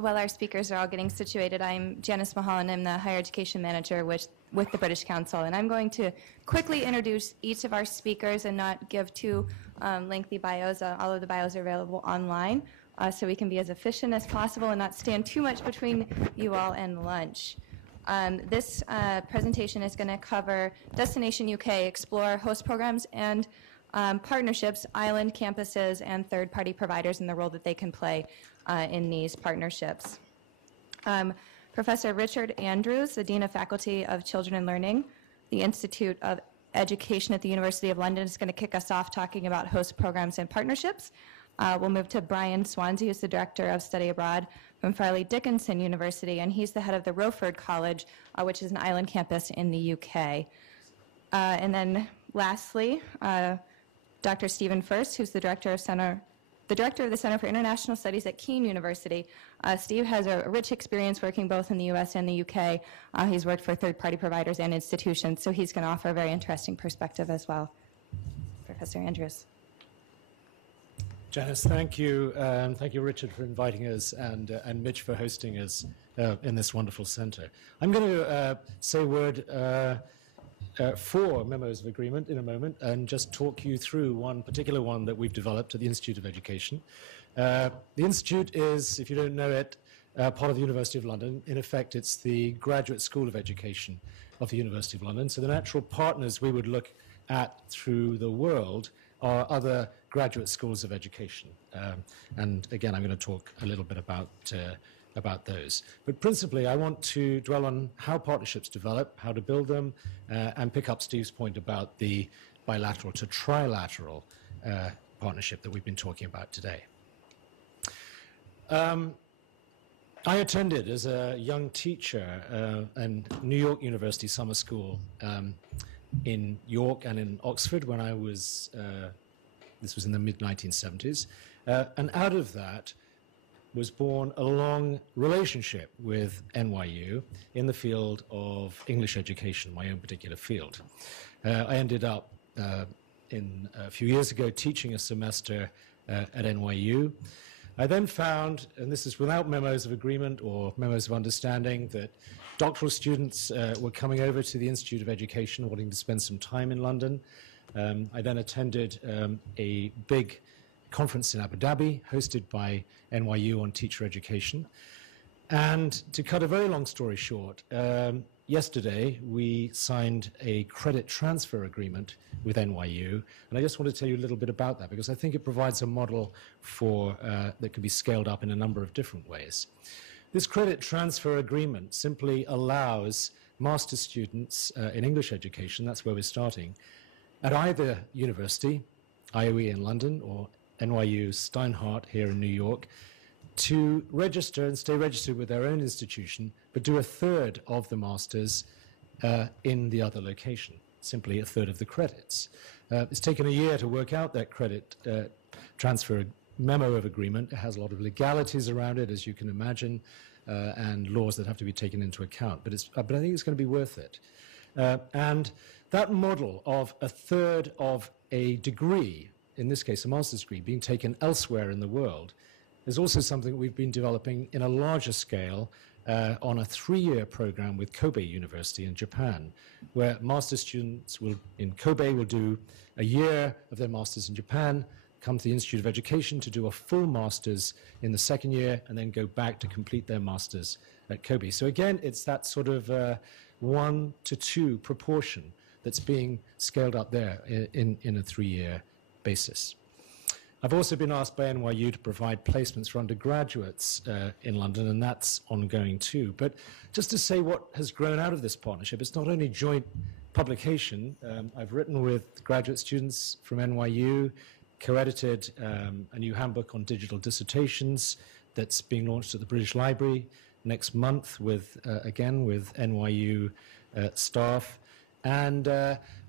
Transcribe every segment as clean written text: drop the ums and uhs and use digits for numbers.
while our speakers are all getting situated, I'm Janice Mulholland. I'm the Higher Education Manager with the British Council, and I'm going to quickly introduce each of our speakers and not give too lengthy bios. All of the bios are available online, so we can be as efficient as possible and not stand too much between you all and lunch. This presentation is going to cover Destination UK, explore host programs and partnerships, island campuses, and third-party providers and the role that they can play in these partnerships. Professor Richard Andrews, the Dean of Faculty of Children and Learning, the Institute of Education at the University of London, is going to kick us off talking about host programs and partnerships. We'll move to Brian Swanzey, who's the Director of Study Abroad from Fairleigh Dickinson University, and he's the head of the Rowford College, which is an island campus in the UK. And then lastly, Dr. Stephen Ferst, who's the Director of the Center for International Studies at Kean University. Steve has a rich experience working both in the US and the UK. He's worked for third-party providers and institutions, so he's going to offer a very interesting perspective as well. Professor Andrews. Janice, thank you. Thank you, Richard, for inviting us, and Mitch for hosting us in this wonderful center. I'm going to say a word for memos of agreement in a moment and just talk you through one particular one that we've developed at the Institute of Education. The Institute is, if you don't know it, part of the University of London. In effect, it's the Graduate School of Education of the University of London. So the natural partners we would look at through the world are other graduate schools of education. And again, I'm going to talk a little bit about those. But principally, I want to dwell on how partnerships develop, how to build them, and pick up Steve's point about the bilateral to trilateral partnership that we've been talking about today. I attended as a young teacher in New York University Summer School in York and in Oxford when I was, this was in the mid-1970s, and out of that was born a long relationship with NYU in the field of English education, my own particular field. I ended up a few years ago teaching a semester at NYU. I then found, and this is without memos of agreement or memos of understanding, that doctoral students were coming over to the Institute of Education wanting to spend some time in London. I then attended a big conference in Abu Dhabi hosted by NYU on teacher education. And to cut a very long story short, yesterday we signed a credit transfer agreement with NYU, and I just want to tell you a little bit about that because I think it provides a model for that can be scaled up in a number of different ways. This credit transfer agreement simply allows master's students in English education, that's where we're starting, at either university, IOE in London or NYU Steinhardt here in New York, to register and stay registered with their own institution, but do a third of the masters in the other location, simply a third of the credits. It's taken a year to work out that credit transfer memo of agreement. It has a lot of legalities around it, as you can imagine, and laws that have to be taken into account, but I think it's going to be worth it. And that model of a third of a degree, in this case a master's degree, being taken elsewhere in the world, is also something we've been developing in a larger scale on a 3-year program with Kobe University in Japan, where master's students in Kobe will do a year of their master's in Japan, come to the Institute of Education to do a full master's in the second year, and then go back to complete their master's at Kobe. So again, it's that sort of 1-to-2 proportion that's being scaled up there in a 3-year basis. I've also been asked by NYU to provide placements for undergraduates in London, and that's ongoing too. But just to say what has grown out of this partnership, it's not only joint publication. I've written with graduate students from NYU, co-edited a new handbook on digital dissertations that's being launched at the British Library next month with, again, with NYU staff. And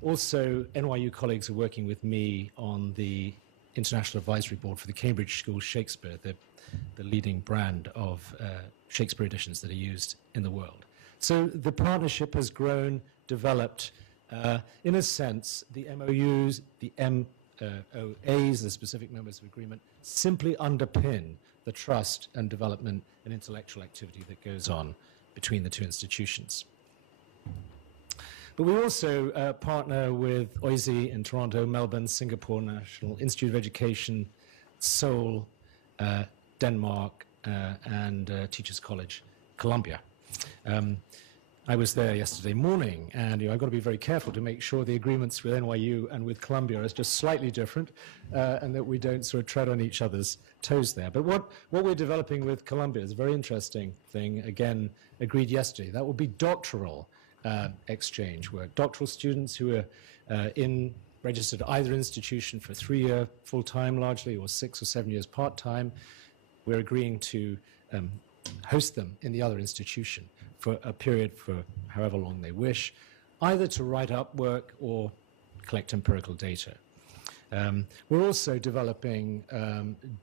also NYU colleagues are working with me on the International Advisory Board for the Cambridge School Shakespeare, the leading brand of Shakespeare editions that are used in the world. So the partnership has grown, developed. In a sense, the MOUs, the SMOAs, the specific members of agreement, simply underpin the trust and development and intellectual activity that goes on between the two institutions. But we also partner with OISE in Toronto, Melbourne, Singapore National Institute of Education, Seoul, Denmark, and Teachers College, Columbia. I was there yesterday morning, and I've got to be very careful to make sure the agreements with NYU and with Columbia are just slightly different, and that we don't sort of tread on each other's toes there. But what we're developing with Columbia is a very interesting thing, again, agreed yesterday. That will be doctoral exchange work. Doctoral students who are registered at either institution for 3-year full-time largely, or 6 or 7 years part-time, we're agreeing to host them in the other institution for a period for however long they wish, either to write up work or collect empirical data. We're also developing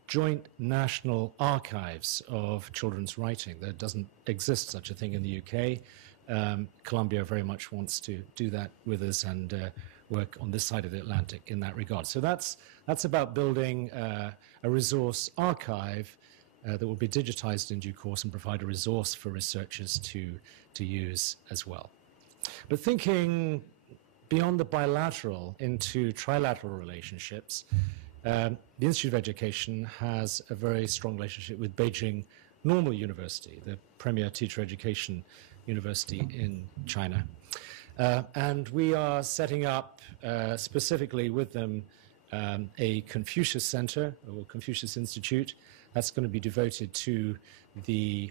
joint national archives of children's writing. There doesn't exist such a thing in the UK. Columbia very much wants to do that with us and work on this side of the Atlantic in that regard. So that's about building a resource archive that will be digitized in due course and provide a resource for researchers to use as well. But thinking beyond the bilateral into trilateral relationships, the Institute of Education has a very strong relationship with Beijing Normal University, the premier teacher education university in China. And we are setting up specifically with them a Confucius Center, or Confucius Institute, that's going to be devoted to the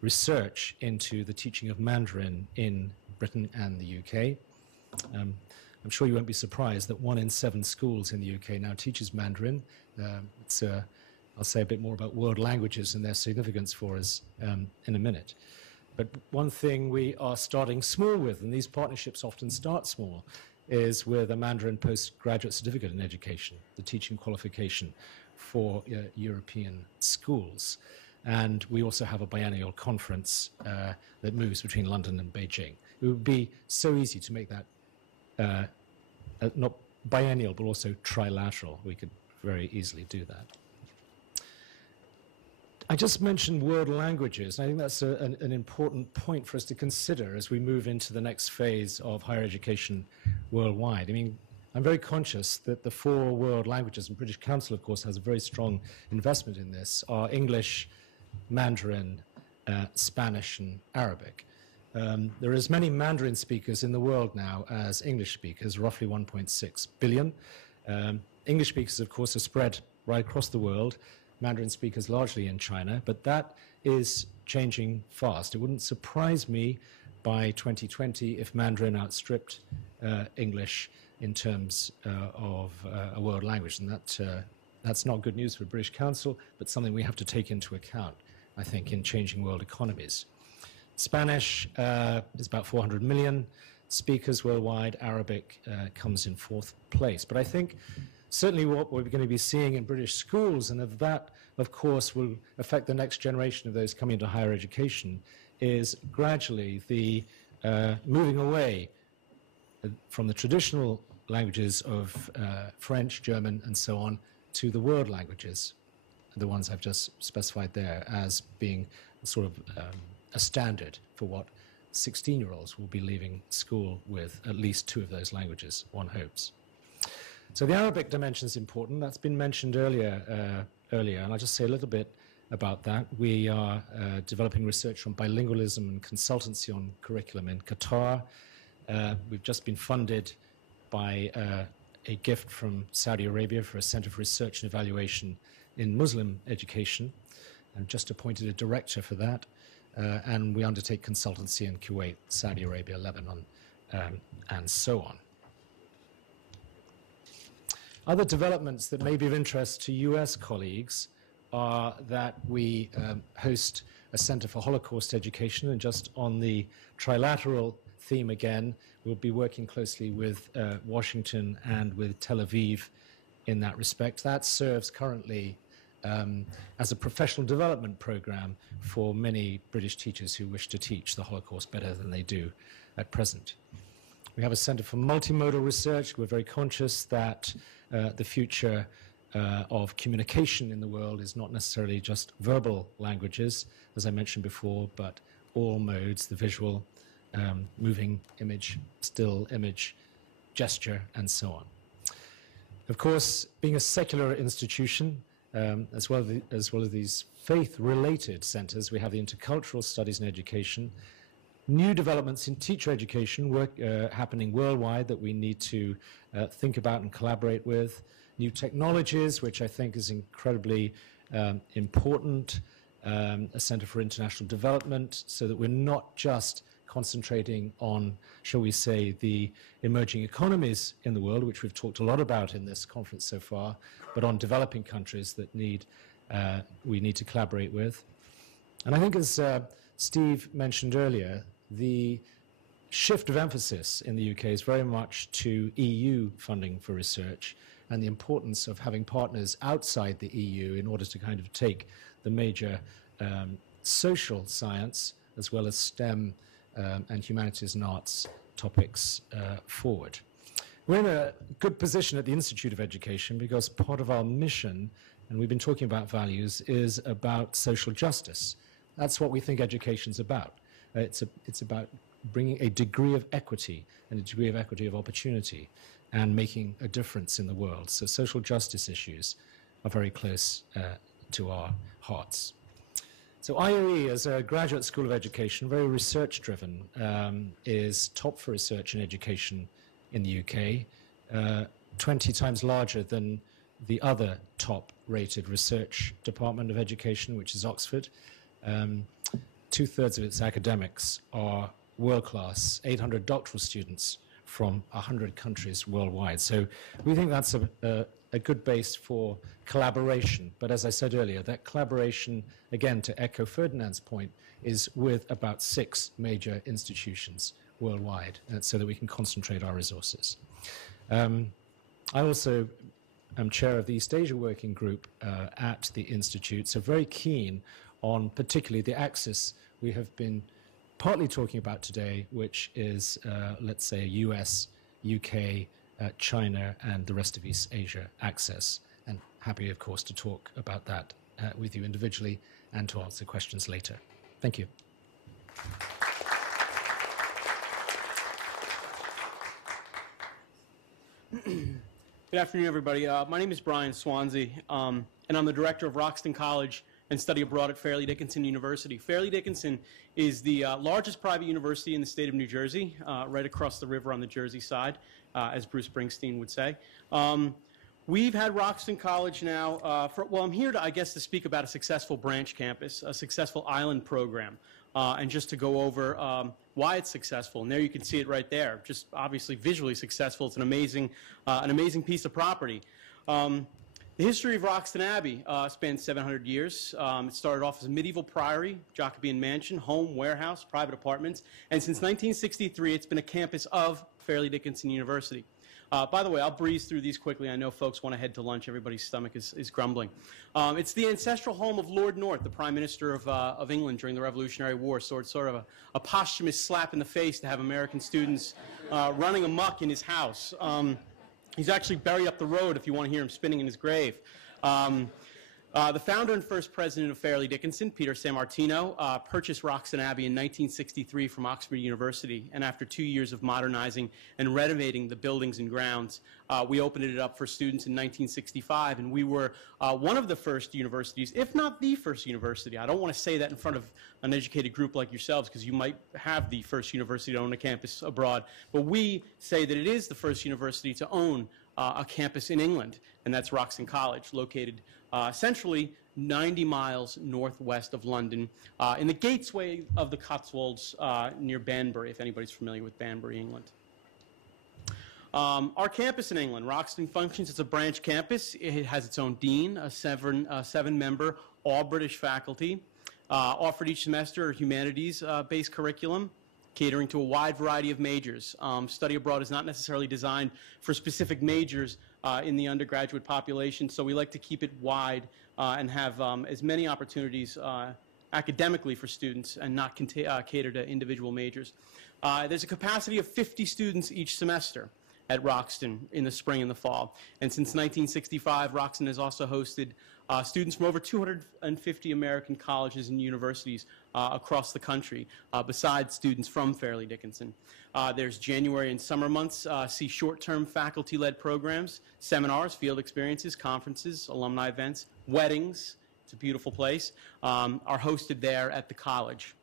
research into the teaching of Mandarin in Britain and the UK. I'm sure you won't be surprised that 1 in 7 schools in the UK now teaches Mandarin. I'll say a bit more about world languages and their significance for us in a minute. But one thing we are starting small with, and these partnerships often start small, is with a Mandarin postgraduate certificate in education, the teaching qualification for European schools. And we also have a biennial conference that moves between London and Beijing. It would be so easy to make that not biennial, but also trilateral. We could very easily do that. I just mentioned world languages, and I think that's an important point for us to consider as we move into the next phase of higher education worldwide. I mean, I'm very conscious that the 4 world languages, and British Council, of course, has a very strong investment in this, are English, Mandarin, Spanish, and Arabic. There are as many Mandarin speakers in the world now as English speakers, roughly 1.6 billion. English speakers, of course, are spread right across the world. Mandarin speakers largely in China, but that is changing fast. It wouldn't surprise me by 2020 if Mandarin outstripped English in terms of a world language, and that's not good news for British Council, but something we have to take into account, I think, in changing world economies. Spanish is about 400 million speakers worldwide. Arabic comes in 4th place. But I think certainly what we're going to be seeing in British schools, and that, of course, will affect the next generation of those coming into higher education, is gradually the moving away from the traditional languages of French, German, and so on, to the world languages, the ones I've just specified there as being sort of a standard for what 16-year-olds will be leaving school with at least 2 of those languages, one hopes. So the Arabic dimension is important. That's been mentioned earlier, and I'll just say a little bit about that. We are developing research on bilingualism and consultancy on curriculum in Qatar. We've just been funded by a gift from Saudi Arabia for a Center for Research and Evaluation in Muslim Education, and just appointed a director for that. And we undertake consultancy in Kuwait, Saudi Arabia, Lebanon, and so on. Other developments that may be of interest to US colleagues are that we host a Center for Holocaust Education, and just on the trilateral theme again, we'll be working closely with Washington and with Tel Aviv in that respect. That serves currently as a professional development program for many British teachers who wish to teach the Holocaust better than they do at present. We have a Center for Multimodal Research. We're very conscious that the future of communication in the world is not necessarily just verbal languages, as I mentioned before, but all modes, the visual, moving image, still image, gesture, and so on. Of course, being a secular institution, as well as these faith-related centers, we have the intercultural studies and education, new developments in teacher education happening worldwide that we need to think about and collaborate with, new technologies, which I think is incredibly important, a Center for International Development, so that we're not just concentrating on, shall we say, the emerging economies in the world, which we've talked a lot about in this conference so far, but on developing countries that we need to collaborate with. And I think, as Steve mentioned earlier, the shift of emphasis in the UK is very much to EU funding for research and the importance of having partners outside the EU in order to kind of take the major social science as well as STEM and humanities and arts topics forward. We're in a good position at the Institute of Education because part of our mission, and we've been talking about values, is about social justice. That's what we think education's about. It's about bringing a degree of equity and a degree of equity of opportunity and making a difference in the world. So social justice issues are very close to our hearts. So IOE, as a graduate school of education, very research-driven, is top for research and education in the UK, 20 times larger than the other top-rated research department of education, which is Oxford. Two-thirds of its academics are world-class, 800 doctoral students from 100 countries worldwide. So we think that's a good base for collaboration. But as I said earlier, that collaboration, again, to echo Ferdinand's point, is with about 6 major institutions worldwide, so that we can concentrate our resources. I also am chair of the East Asia Working Group at the Institute, so very keen on particularly the axis we have been partly talking about today, which is, let's say, US, UK, China, and the rest of East Asia access. And happy, of course, to talk about that with you individually and to answer questions later. Thank you. Good afternoon, everybody. My name is Brian Swanzey, and I'm the director of Roxton College and Study Abroad at Fairleigh Dickinson University. Fairleigh Dickinson is the largest private university in the state of New Jersey, right across the river on the Jersey side, as Bruce Springsteen would say. We've had Roxton College now I'm here to, I guess, to speak about a successful branch campus, a successful island program, and just to go over why it's successful. And there you can see it right there, just obviously visually successful. It's an amazing piece of property. The history of Roxton Abbey spans 700 years. It started off as a medieval priory, Jacobean mansion, home, warehouse, private apartments, and since 1963, it's been a campus of Fairleigh Dickinson University. By the way, I'll breeze through these quickly. I know folks want to head to lunch. Everybody's stomach is grumbling. It's the ancestral home of Lord North, the Prime Minister of England during the Revolutionary War, so it's sort of a posthumous slap in the face to have American students running amok in his house. He's actually buried up the road if you want to hear him spinning in his grave. The founder and first president of Fairleigh Dickinson, Peter Sammartino, purchased Roxton Abbey in 1963 from Oxford University, and after 2 years of modernizing and renovating the buildings and grounds, we opened it up for students in 1965, and we were one of the first universities, if not the first university. I don't want to say that in front of an educated group like yourselves, because you might have the first university to own a campus abroad, but we say that it is the first university to own a campus in England, and that's Roxton College, located centrally 90 miles northwest of London, in the gateway of the Cotswolds near Banbury, if anybody's familiar with Banbury, England. Our campus in England, Roxton functions as a branch campus. It has its own dean, a seven-member, all British faculty, offered each semester a humanities-based curriculum, catering to a wide variety of majors. Study abroad is not necessarily designed for specific majors in the undergraduate population, so we like to keep it wide and have as many opportunities academically for students and not cater to individual majors. There's a capacity of 50 students each semester at Roxton in the spring and the fall. And since 1965, Roxton has also hosted students from over 250 American colleges and universities across the country, besides students from Fairleigh Dickinson. There's January and summer months see short-term faculty-led programs, seminars, field experiences, conferences, alumni events, weddings. It's a beautiful place, are hosted there at the college.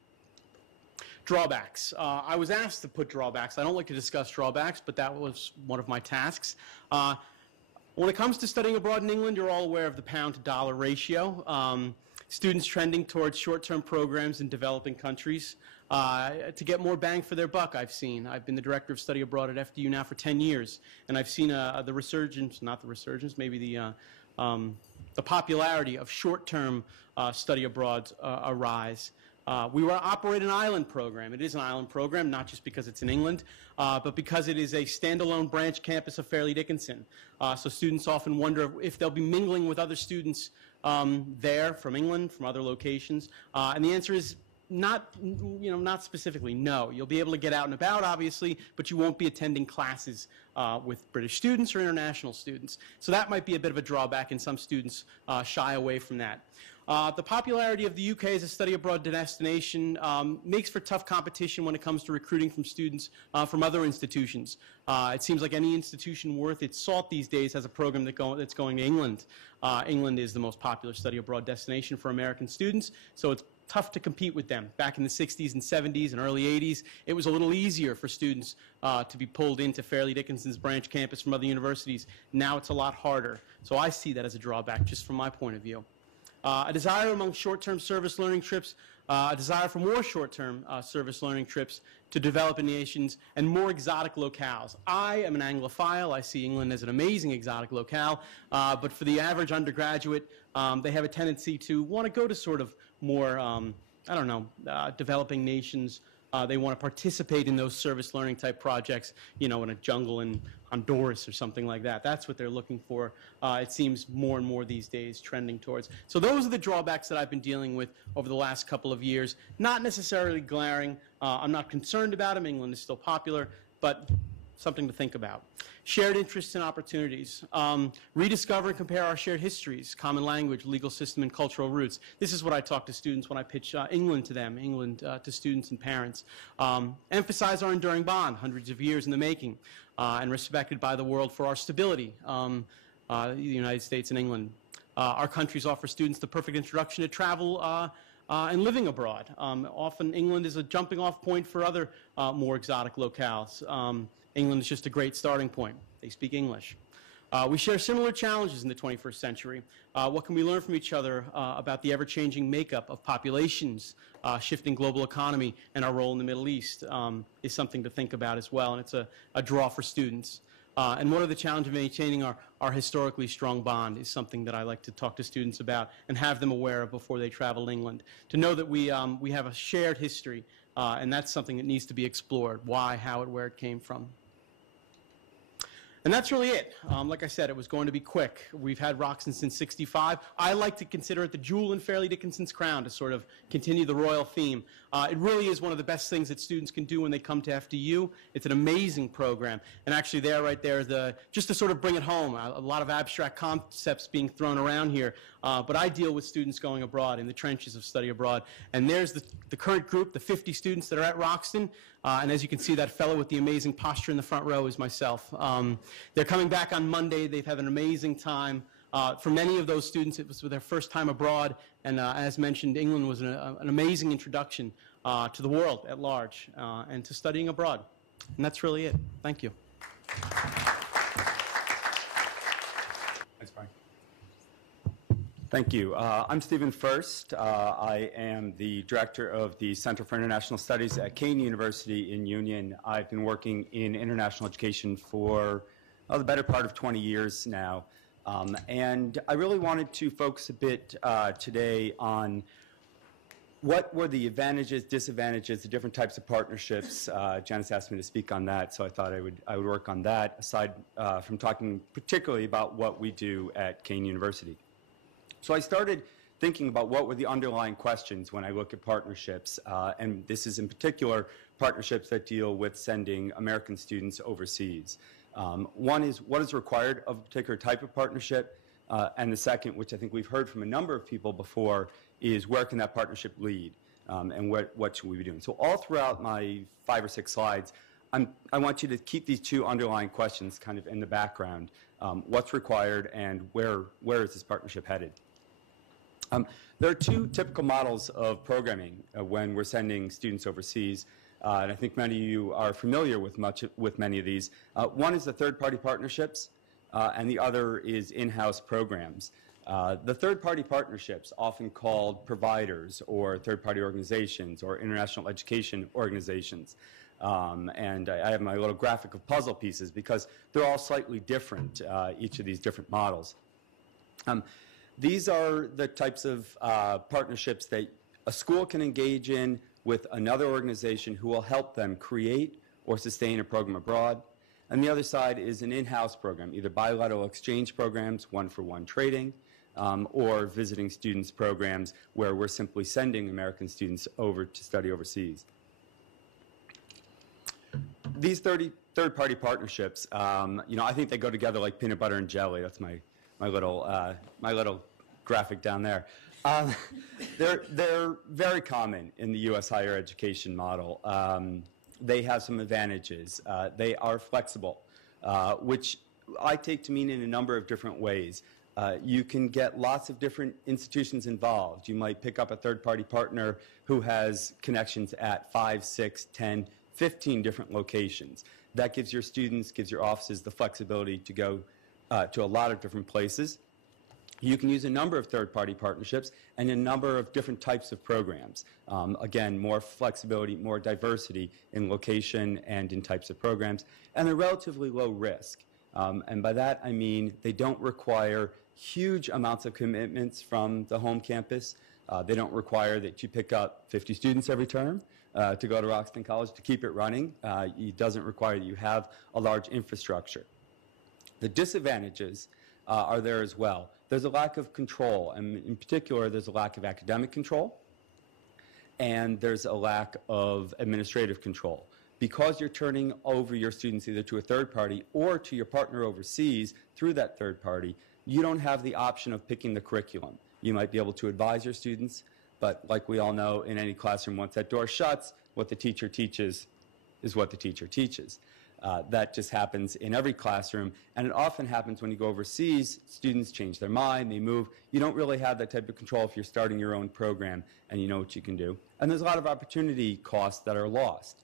Drawbacks. I was asked to put drawbacks. I don't like to discuss drawbacks, but that was one of my tasks. When it comes to studying abroad in England, you're all aware of the pound-to-dollar ratio. Students trending towards short-term programs in developing countries to get more bang for their buck, I've seen. I've been the director of study abroad at FDU now for 10 years, and I've seen the resurgence, not the resurgence, maybe the popularity of short-term study abroad arise. We operate an island program. It is an island program, not just because it's in England, but because it is a standalone branch campus of Fairleigh Dickinson. So students often wonder if they'll be mingling with other students there from England, from other locations. And the answer is not specifically, no. You'll be able to get out and about, obviously, but you won't be attending classes with British students or international students. So that might be a bit of a drawback, and some students shy away from that. The popularity of the UK as a study abroad destination makes for tough competition when it comes to recruiting from students from other institutions. It seems like any institution worth its salt these days has a program that's going to England. England is the most popular study abroad destination for American students, so it's tough to compete with them. Back in the 60s and 70s and early 80s, it was a little easier for students to be pulled into Fairleigh Dickinson's branch campus from other universities. Now it's a lot harder. So I see that as a drawback, just from my point of view. A desire among short-term service learning trips, a desire for more short-term service learning trips to developing nations and more exotic locales. I am an Anglophile. I see England as an amazing exotic locale, but for the average undergraduate, they have a tendency to want to go to sort of more, developing nations. They want to participate in those service learning type projects, in a jungle in Honduras or something like that. That's what they're looking for. It seems more and more these days trending towards. So those are the drawbacks that I've been dealing with over the last couple of years. Not necessarily glaring. I'm not concerned about them. England is still popular, but something to think about. Shared interests and opportunities. Rediscover and compare our shared histories, common language, legal system, and cultural roots. This is what I talk to students when I pitch England to them, England to students and parents. Emphasize our enduring bond, hundreds of years in the making, and respected by the world for our stability, the United States and England. Our countries offer students the perfect introduction to travel and living abroad. Often England is a jumping off point for other more exotic locales. England is just a great starting point. They speak English. We share similar challenges in the 21st century. What can we learn from each other about the ever-changing makeup of populations, shifting global economy, and our role in the Middle East is something to think about as well, and it's a draw for students. And what are the challenges of maintaining our historically strong bond is something that I like to talk to students about and have them aware of before they travel to England. To know that we have a shared history, and that's something that needs to be explored. Why, how, and where it came from. And that's really it. Like I said, it was going to be quick. We've had Roxton since '65. I like to consider it the jewel in Fairleigh Dickinson's crown to sort of continue the royal theme. It really is one of the best things that students can do when they come to FDU. It's an amazing program. And actually there, right there, just to sort of bring it home, a lot of abstract concepts being thrown around here. But I deal with students going abroad in the trenches of study abroad. And there's the current group, the 50 students that are at Roxton. And as you can see, that fellow with the amazing posture in the front row is myself. They're coming back on Monday. They've had an amazing time. For many of those students, it was their first time abroad. And as mentioned, England was an amazing introduction to the world at large and to studying abroad. And that's really it. Thank you. Thanks, Brian. Thank you. I'm Stephen Ferst. I am the director of the Center for International Studies at Kean University in Union. I've been working in international education for the better part of 20 years now. And I really wanted to focus a bit today on what were the advantages, disadvantages, the different types of partnerships. Janice asked me to speak on that, so I thought I would work on that, aside from talking particularly about what we do at Kean University. So I started thinking about what were the underlying questions when I look at partnerships, and this is in particular partnerships that deal with sending American students overseas. One is what is required of a particular type of partnership, and the second, which I think we've heard from a number of people before, is where can that partnership lead, and what should we be doing. So all throughout my 5 or 6 slides, I want you to keep these two underlying questions kind of in the background. What's required and where is this partnership headed? There are 2 typical models of programming when we're sending students overseas, and I think many of you are familiar with many of these. One is the third-party partnerships, and the other is in-house programs. The third-party partnerships, often called providers or third-party organizations or international education organizations, and I have my little graphic of puzzle pieces because they're all slightly different, each of these different models. These are the types of partnerships that a school can engage in with another organization who will help them create or sustain a program abroad. And the other side is an in-house program, either bilateral exchange programs, one-for-one trading, or visiting students programs where we're simply sending American students over to study overseas. These third-party partnerships, I think they go together like peanut butter and jelly. That's my little graphic down there. They're very common in the U.S. higher education model. They have some advantages. They are flexible, which I take to mean in a number of different ways. You can get lots of different institutions involved. You might pick up a third-party partner who has connections at 5, 6, 10, 15 different locations. That gives your students, gives your offices the flexibility to go to a lot of different places. You can use a number of third-party partnerships and a number of different types of programs. Again, more flexibility, more diversity in location and in types of programs, and they're relatively low risk. And by that I mean they don't require huge amounts of commitments from the home campus. They don't require that you pick up 50 students every term to go to Roxton College to keep it running. It doesn't require that you have a large infrastructure. The disadvantages are there as well. There's a lack of control, and in particular, there's a lack of academic control, and there's a lack of administrative control. Because you're turning over your students either to a third party or to your partner overseas through that third party, you don't have the option of picking the curriculum. You might be able to advise your students, but like we all know, in any classroom, once that door shuts, what the teacher teaches is what the teacher teaches. That just happens in every classroom, and it often happens when you go overseas. Students change their mind, they move. You don't really have that type of control if you're starting your own program and you know what you can do. And there's a lot of opportunity costs that are lost.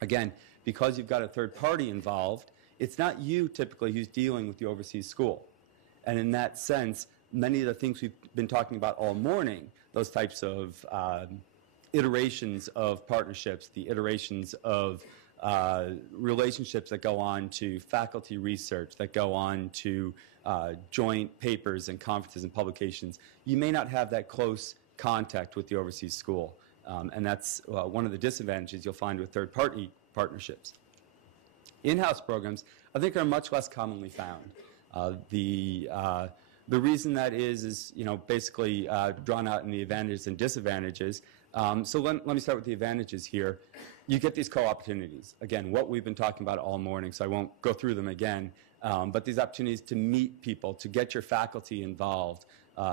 Again, because you've got a third party involved, it's not you typically who's dealing with the overseas school. And in that sense, many of the things we've been talking about all morning, those types of iterations of partnerships, the iterations of relationships that go on to faculty research, that go on to joint papers and conferences and publications, you may not have that close contact with the overseas school. And that's one of the disadvantages you'll find with third-party partnerships. In-house programs, I think, are much less commonly found. The reason that is basically drawn out in the advantages and disadvantages. So let me start with the advantages here. You get these co-opportunities. Again, what we've been talking about all morning, so I won't go through them again, but these opportunities to meet people, to get your faculty involved,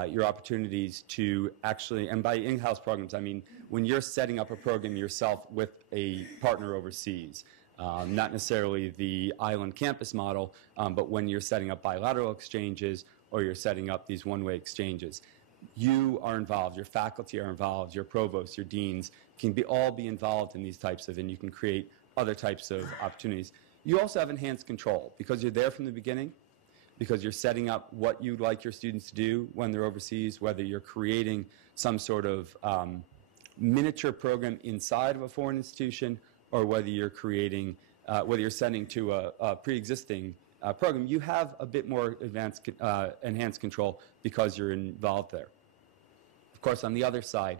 your opportunities to actually, and by in-house programs, I mean when you're setting up a program yourself with a partner overseas, not necessarily the island campus model, but when you're setting up bilateral exchanges or you're setting up these one-way exchanges. You are involved, your faculty are involved, your provosts, your deans can all be involved in these types of, and you can create other types of opportunities. You also have enhanced control because you're there from the beginning, because you're setting up what you'd like your students to do when they're overseas, whether you're creating some sort of miniature program inside of a foreign institution or whether you're creating, whether you're sending to a pre-existing program, you have a bit more enhanced control because you're involved there. Of course, on the other side,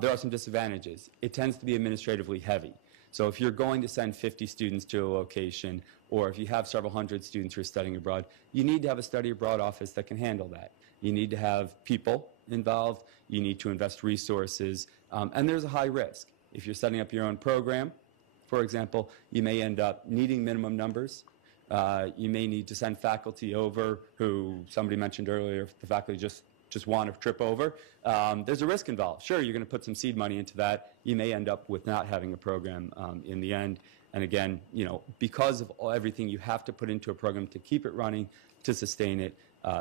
there are some disadvantages. It tends to be administratively heavy. So if you're going to send 50 students to a location, or if you have several hundred students who are studying abroad, you need to have a study abroad office that can handle that. You need to have people involved. You need to invest resources, and there's a high risk. If you're setting up your own program, for example, you may end up needing minimum numbers. You may need to send faculty over who somebody mentioned earlier, if the faculty just want to trip over. There's a risk involved. Sure, you're going to put some seed money into that. You may end up with not having a program in the end. And again, because of everything you have to put into a program to keep it running, to sustain it,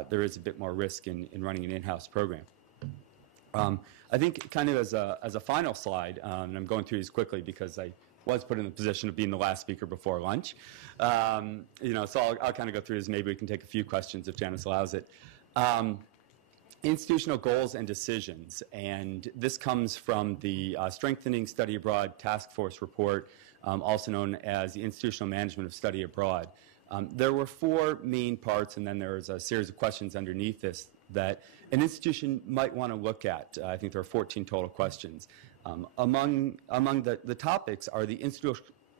there is a bit more risk in running an in-house program. I think kind of as a final slide, and I'm going through these quickly because I was put in the position of being the last speaker before lunch. So I'll kind of go through this. Maybe we can take a few questions if Janice allows it. Institutional goals and decisions, and this comes from the Strengthening Study Abroad Task Force report, also known as the Institutional Management of Study Abroad. There were 4 main parts, and then there was a series of questions underneath this that an institution might want to look at. I think there are 14 total questions. Among the topics are the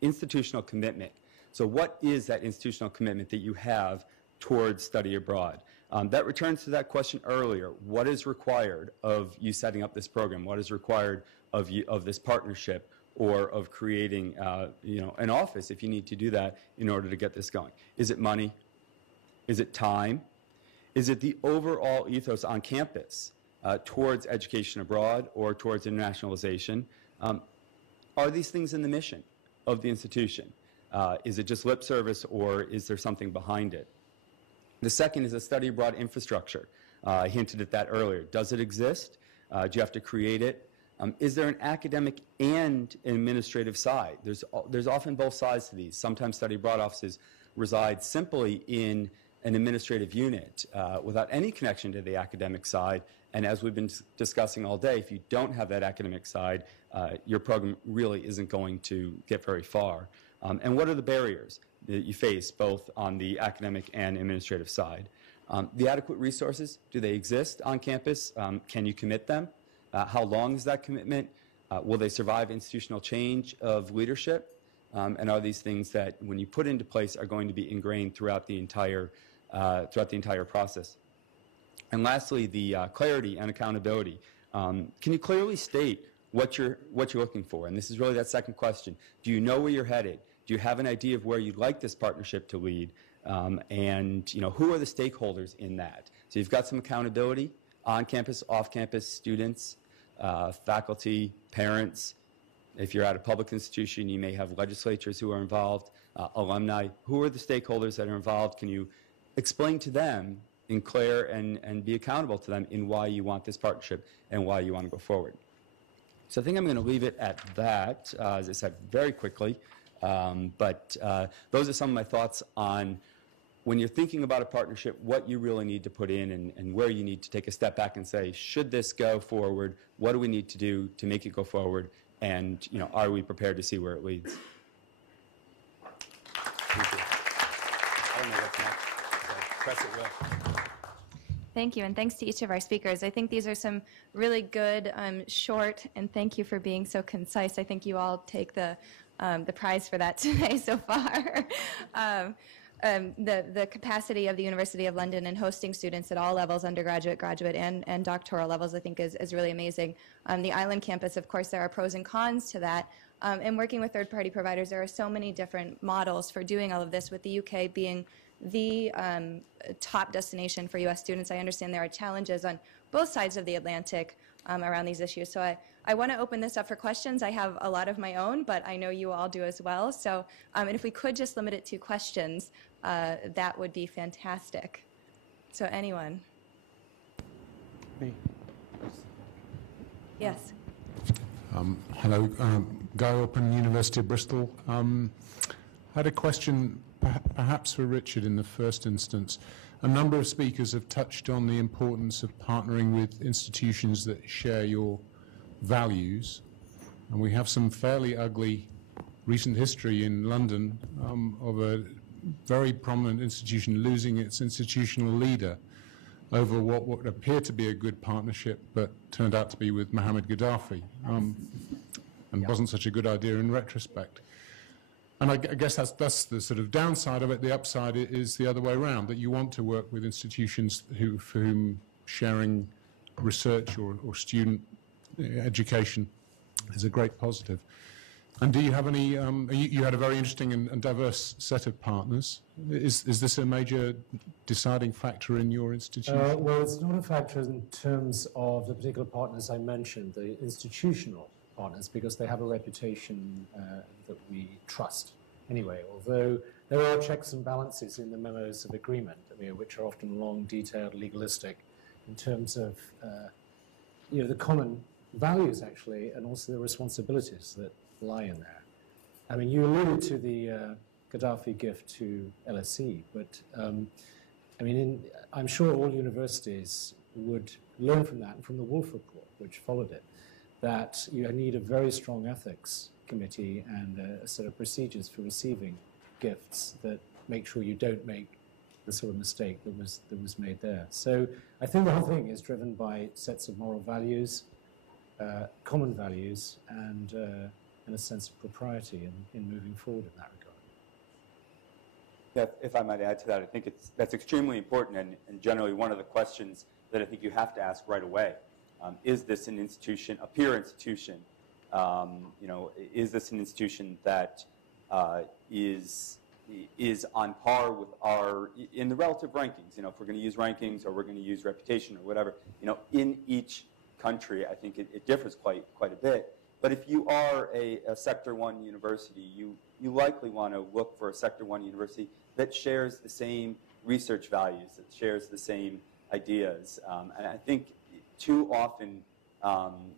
institutional commitment. So what is that institutional commitment that you have towards study abroad? That returns to that question earlier. What is required of you setting up this program? What is required of this partnership or of creating an office if you need to do that in order to get this going? Is it money? Is it time? Is it the overall ethos on campus towards education abroad or towards internationalization? Are these things in the mission of the institution? Is it just lip service, or is there something behind it? The second is a study abroad infrastructure. I hinted at that earlier. Does it exist? Do you have to create it? Is there an academic and an administrative side? There's often both sides to these. Sometimes study abroad offices reside simply in an administrative unit without any connection to the academic side. And as we've been discussing all day, if you don't have that academic side, your program really isn't going to get very far. And what are the barriers that you face both on the academic and administrative side? The adequate resources, do they exist on campus? Can you commit them? How long is that commitment? Will they survive institutional change of leadership? And are these things that, when you put into place, are going to be ingrained throughout the entire process? And lastly, the clarity and accountability. Can you clearly state what you're looking for? And this is really that second question. Do you know where you're headed? Do you have an idea of where you'd like this partnership to lead? And who are the stakeholders in that? So you've got some accountability on campus, off campus, students, faculty, parents. If you're at a public institution, you may have legislatures who are involved, alumni. Who are the stakeholders that are involved? Can you explain to them in clear and be accountable to them in why you want this partnership and why you want to go forward? So I think I'm going to leave it at that, as I said, very quickly. But those are some of my thoughts on when you're thinking about a partnership, what you really need to put in and where you need to take a step back and say, should this go forward? What do we need to do to make it go forward? And are we prepared to see where it leads? Thank you. I don't know what's next. So press it well. Thank you, and thanks to each of our speakers. I think these are some really good, short, and thank you for being so concise. I think you all take the prize for that today so far. The capacity of the University of London in hosting students at all levels, undergraduate, graduate, and doctoral levels, I think is really amazing. The island campus, of course, there are pros and cons to that. And working with third-party providers, there are so many different models for doing all of this, with the UK being the top destination for U.S. students. I understand there are challenges on both sides of the Atlantic around these issues. So I want to open this up for questions. I have a lot of my own, but I know you all do as well. So and if we could just limit it to questions, that would be fantastic. So anyone? Me. Yes. Hello, Guy Open, University of Bristol. I had a question perhaps for Richard in the first instance. A number of speakers have touched on the importance of partnering with institutions that share your values, and we have some fairly ugly recent history in London of a very prominent institution losing its institutional leader over what would appear to be a good partnership but turned out to be with Mohammed Gaddafi, and wasn't such a good idea in retrospect. And I guess that's the sort of downside of it. The upside is the other way around, that you want to work with institutions for whom sharing research or student education is a great positive. And do you have any, you had a very interesting and diverse set of partners. Is this a major deciding factor in your institution? Well, it's not a factor in terms of the particular partners I mentioned, the institutional partners, because they have a reputation that we trust anyway, although there are checks and balances in the memos of agreement, which are often long, detailed, legalistic, in terms of the common values, actually, and also the responsibilities that lie in there. I mean, you alluded to the Gaddafi gift to LSE, but I'm sure all universities would learn from that and from the Wolf Report, which followed it, that you need a very strong ethics committee and a set of procedures for receiving gifts that make sure you don't make the sort of mistake that was made there. So I think the whole thing is driven by sets of moral values, common values, and a sense of propriety in moving forward in that regard. Yeah, if I might add to that, I think that's extremely important, and generally one of the questions that I think you have to ask right away. Is this an institution, a peer institution? Is this an institution that is on par with in the relative rankings? If we're going to use rankings or we're going to use reputation or whatever, in each country, I think it differs quite a bit. But if you are a Sector 1 university, you likely want to look for a Sector 1 university that shares the same research values, that shares the same ideas. And I think too often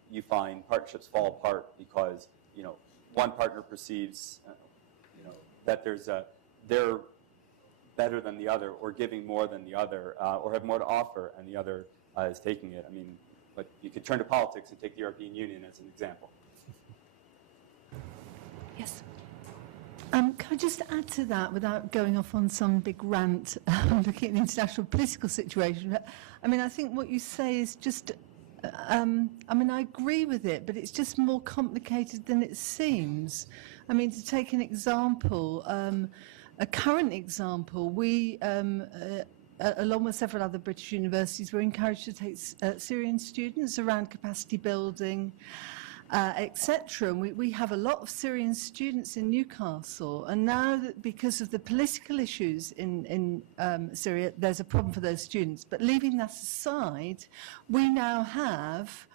you find partnerships fall apart because one partner perceives that they're better than the other, or giving more than the other, or have more to offer, and the other is taking it. I mean, but you could turn to politics and take the European Union as an example. Yes. Can I just add to that without going off on some big rant looking at the international political situation? I think what you say is just, I agree with it, but it's just more complicated than it seems. To take an example, a current example, we, along with several other British universities, were encouraged to take Syrian students around capacity building, etc. And we have a lot of Syrian students in Newcastle, and now that because of the political issues in Syria, there's a problem for those students. But leaving that aside, we now have,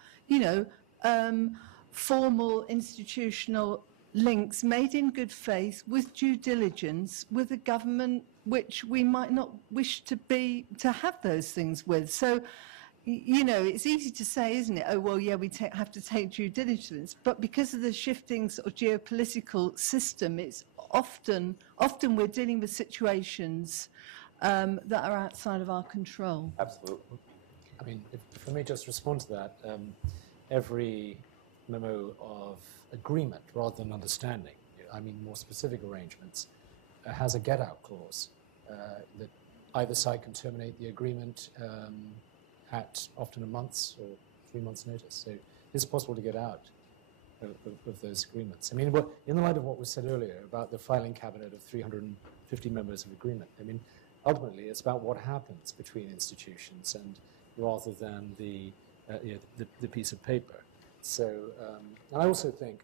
formal institutional links made in good faith with due diligence with a government which we might not wish to have those things with. So, it's easy to say, isn't it? Oh, well, yeah, we have to take due diligence. But because of the shifting sort of geopolitical system, it's often we're dealing with situations that are outside of our control. Absolutely. If I may just respond to that, every memo of agreement rather than understanding, more specific arrangements, has a get-out clause that either side can terminate the agreement at often a month's or 3 months' notice. So it's possible to get out of those agreements. In the light of what was said earlier about the filing cabinet of 350 members of agreement, ultimately it's about what happens between institutions and rather than the piece of paper. So, and I also think,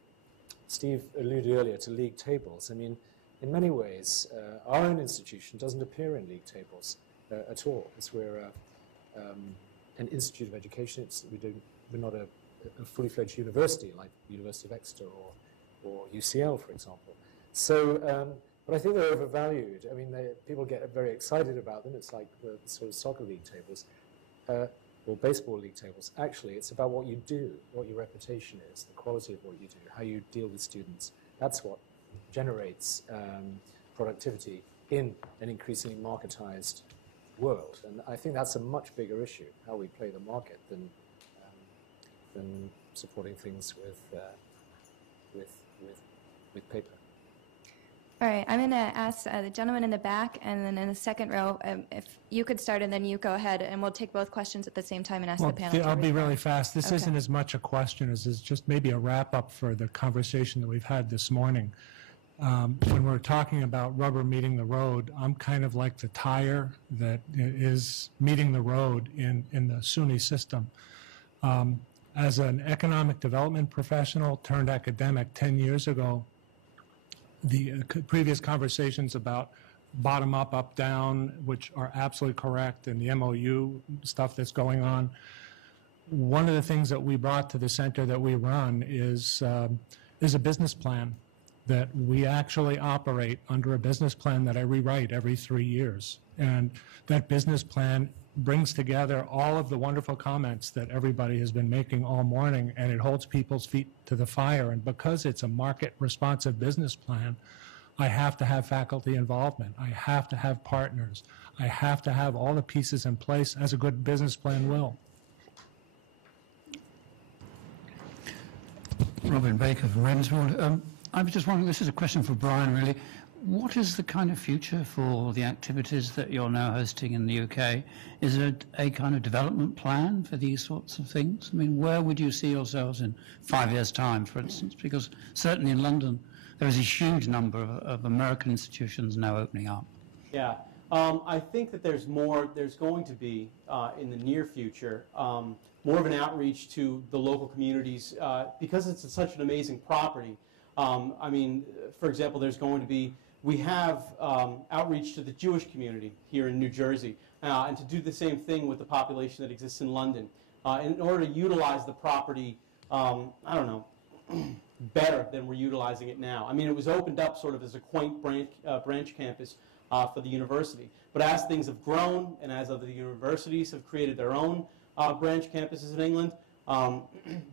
Steve alluded earlier to league tables. In many ways, our own institution doesn't appear in league tables at all. We're an institute of education. We're not a fully-fledged university like the University of Exeter or UCL, for example. So, but I think they're overvalued. People get very excited about them. It's like the sort of soccer league tables. Or baseball league tables. Actually, it's about what you do, what your reputation is, the quality of what you do, how you deal with students. That's what generates productivity in an increasingly marketized world. And I think that's a much bigger issue, how we play the market, than supporting things with paper. All right, I'm going to ask the gentleman in the back, and then in the second row, if you could start, and then you go ahead, and we'll take both questions at the same time and ask the panel. I'll be really fast. This Okay. isn't as much a question as it's just maybe a wrap-up for the conversation that we've had this morning. When we're talking about rubber meeting the road, I'm kind of like the tire that is meeting the road in the SUNY system. As an economic development professional turned academic 10 years ago, the previous conversations about bottom-up, up-down, which are absolutely correct, and the MOU stuff that's going on, one of the things that we brought to the center that we run is a business plan that we actually operate under a business plan that I rewrite every 3 years. And that business plan brings together all of the wonderful comments that everybody has been making all morning, and it holds people's feet to the fire. And because it's a market-responsive business plan, I have to have faculty involvement. I have to have partners. I have to have all the pieces in place as a good business plan will. Robin Baker from Ravenswood. I was just wondering, this is a question for Brian really, what is the kind of future for the activities that you're now hosting in the UK? Is it a kind of development plan for these sorts of things? I mean, where would you see yourselves in 5 years' time, for instance? Because certainly in London, there is a huge number of American institutions now opening up. Yeah, I think that there's going to be, in the near future, more of an outreach to the local communities because it's such an amazing property. I mean, for example, we have outreach to the Jewish community here in New Jersey, and to do the same thing with the population that exists in London. In order to utilize the property, I don't know, better than we're utilizing it now. I mean, it was opened up sort of as a quaint branch campus for the university. But as things have grown, and as other universities have created their own branch campuses in England,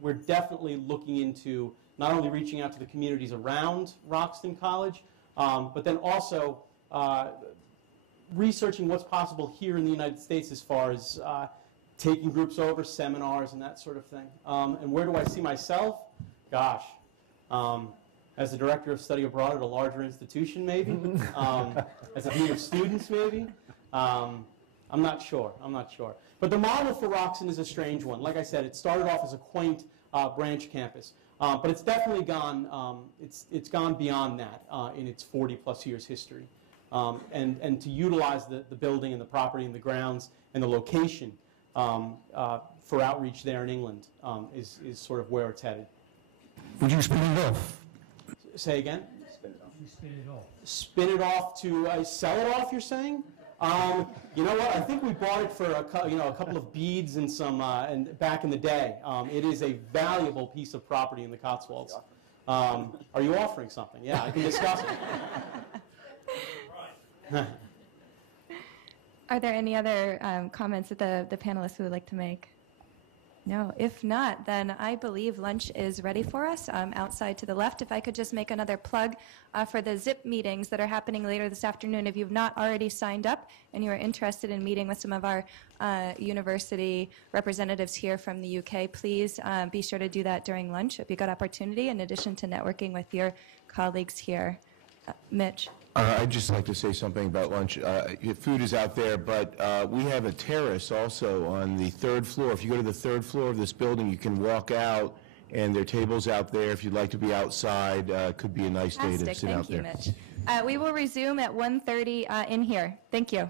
we're definitely looking into not only reaching out to the communities around Roxton College, but then also researching what's possible here in the United States as far as taking groups over, seminars, and that sort of thing. And where do I see myself? Gosh, as the director of study abroad at a larger institution, maybe. As a dean of students, maybe. I'm not sure. But the model for Roxton is a strange one. Like I said, it started off as a quaint branch campus. But it's definitely gone. It's gone beyond that in its 40-plus years history, and to utilize the building and the property and the grounds and the location for outreach there in England is sort of where it's headed. Would you spin it off? Say again? Spin it off. Spin it off to sell it off? You're saying? You know what? I think we bought it for a couple of beads and some and back in the day. It is a valuable piece of property in the Cotswolds. Are you offering something? Yeah, I can discuss it. Are there any other comments that the panelists would like to make? No. If not, then I believe lunch is ready for us outside to the left. If I could just make another plug for the ZIP meetings that are happening later this afternoon. If you've not already signed up and you are interested in meeting with some of our university representatives here from the UK, please be sure to do that during lunch. It'd be a good opportunity in addition to networking with your colleagues here. Mitch. I'd just like to say something about lunch. Food is out there, but we have a terrace also on the 3rd floor. If you go to the 3rd floor of this building, you can walk out, and there are tables out there. If you'd like to be outside, could be a nice day to sit out there. Thank you, Mitch. We will resume at 1:30 in here. Thank you.